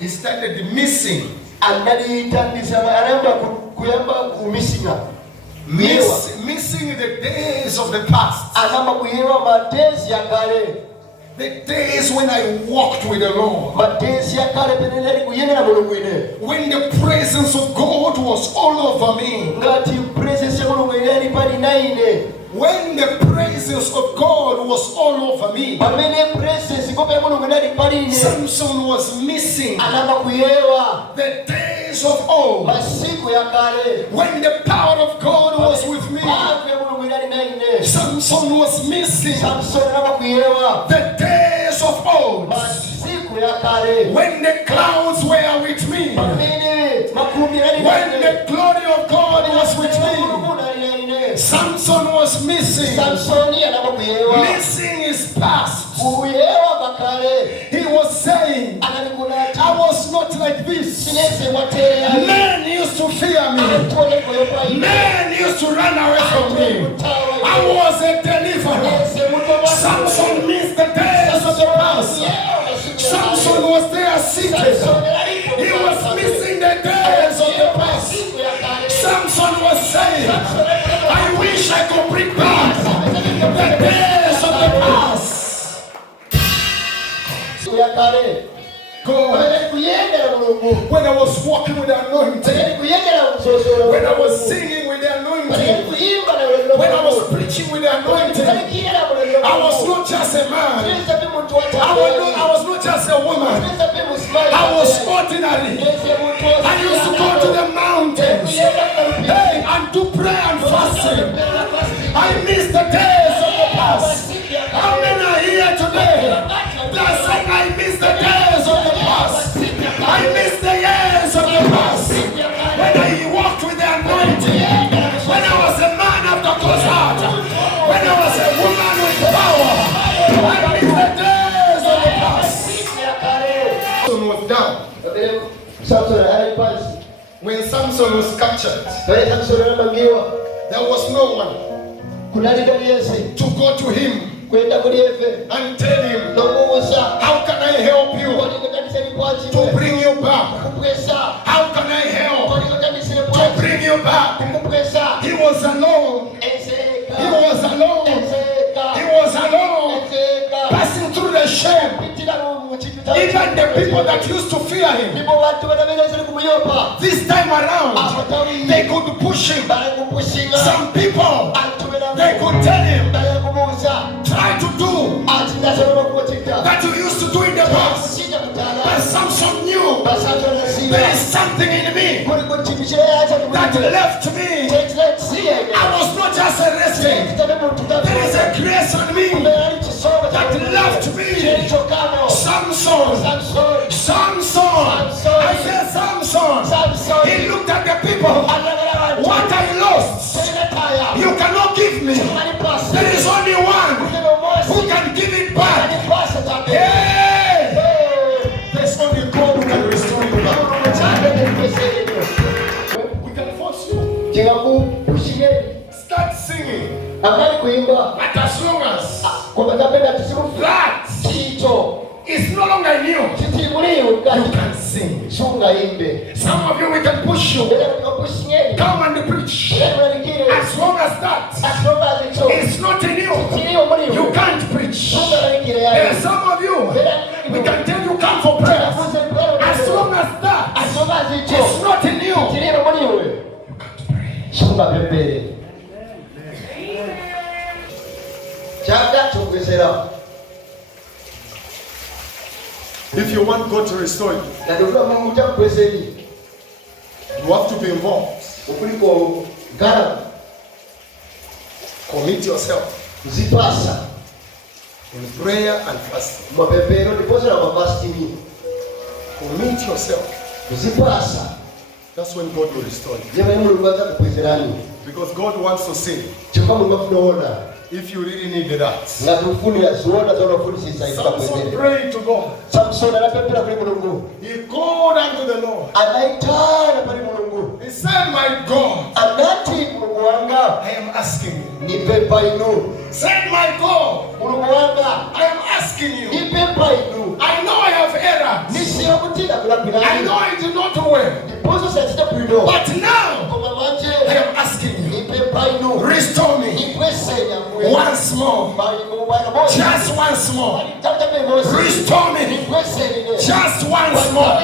he started missing. Missing the days of the past. The days when I walked with the Lord. When the presence of God was all over me. When the presence of God was all over me. Samson was missing the days of old. When the power of God was with me. Samson was missing the days of old. When the clouds were with me. When the glory of God was with me. Samson was missing his past. He was saying, I was not like this. Men used to fear me. Men used to run away from me. I was a deliverer. Samson missed the days of the past. Samson was there seated. He was missing the days of the past. Samson was saying, I wish I could bring back the days of the past. God, when I was walking with the anointing, when I was singing with the anointing, when I was preaching with the anointing, I was not just a man. I was not just a woman. I was ordinary. I used to go to the mountains, and to pray and fasting. I miss the days of the past. How many are here today? They're saying, I miss the days of the past. I miss the years of the past. When I walked with the anointing. When I was a man after God's heart. When I was a woman with power. I miss the days of the past. Samson was down. When Samson was captured, there was no one to go to him and tell him, how can I help you to bring you back? How can I help to bring you back? He was alone. He was alone. He was alone. Passing through the shame. Even the people that used to fear him, this time around, they could push him. Some people, they could tell him, try to do that you used to do in the past. But Samson knew there is something in me that left me. I was not just arrested. There is a grace on me that left me. Samson. I said Samson. He looked at the people. What I lost, you cannot give me. There is only one who can give it back. Hey! There's only God who can restore you back. We can force you. Start singing. But as long as that is no longer new, you can sing. Some of you, we can push you. Come and preach. As long as that is not in you, you can't preach. There are some of you, we can tell you come for prayer. As long as that is not in you, you can't pray. If you want God to restore you, you have to be involved. Commit yourself in prayer and fasting. Commit yourself. That's when God will restore you. Because God wants to say, if you really need that. Samson prayed to God. He called unto the Lord. He said, my God, I am asking you. Said, my God, I am asking you. I know I have erred. I know I did not do well. But now, I am asking you, restore me once more. Just once more. Restore me just once more.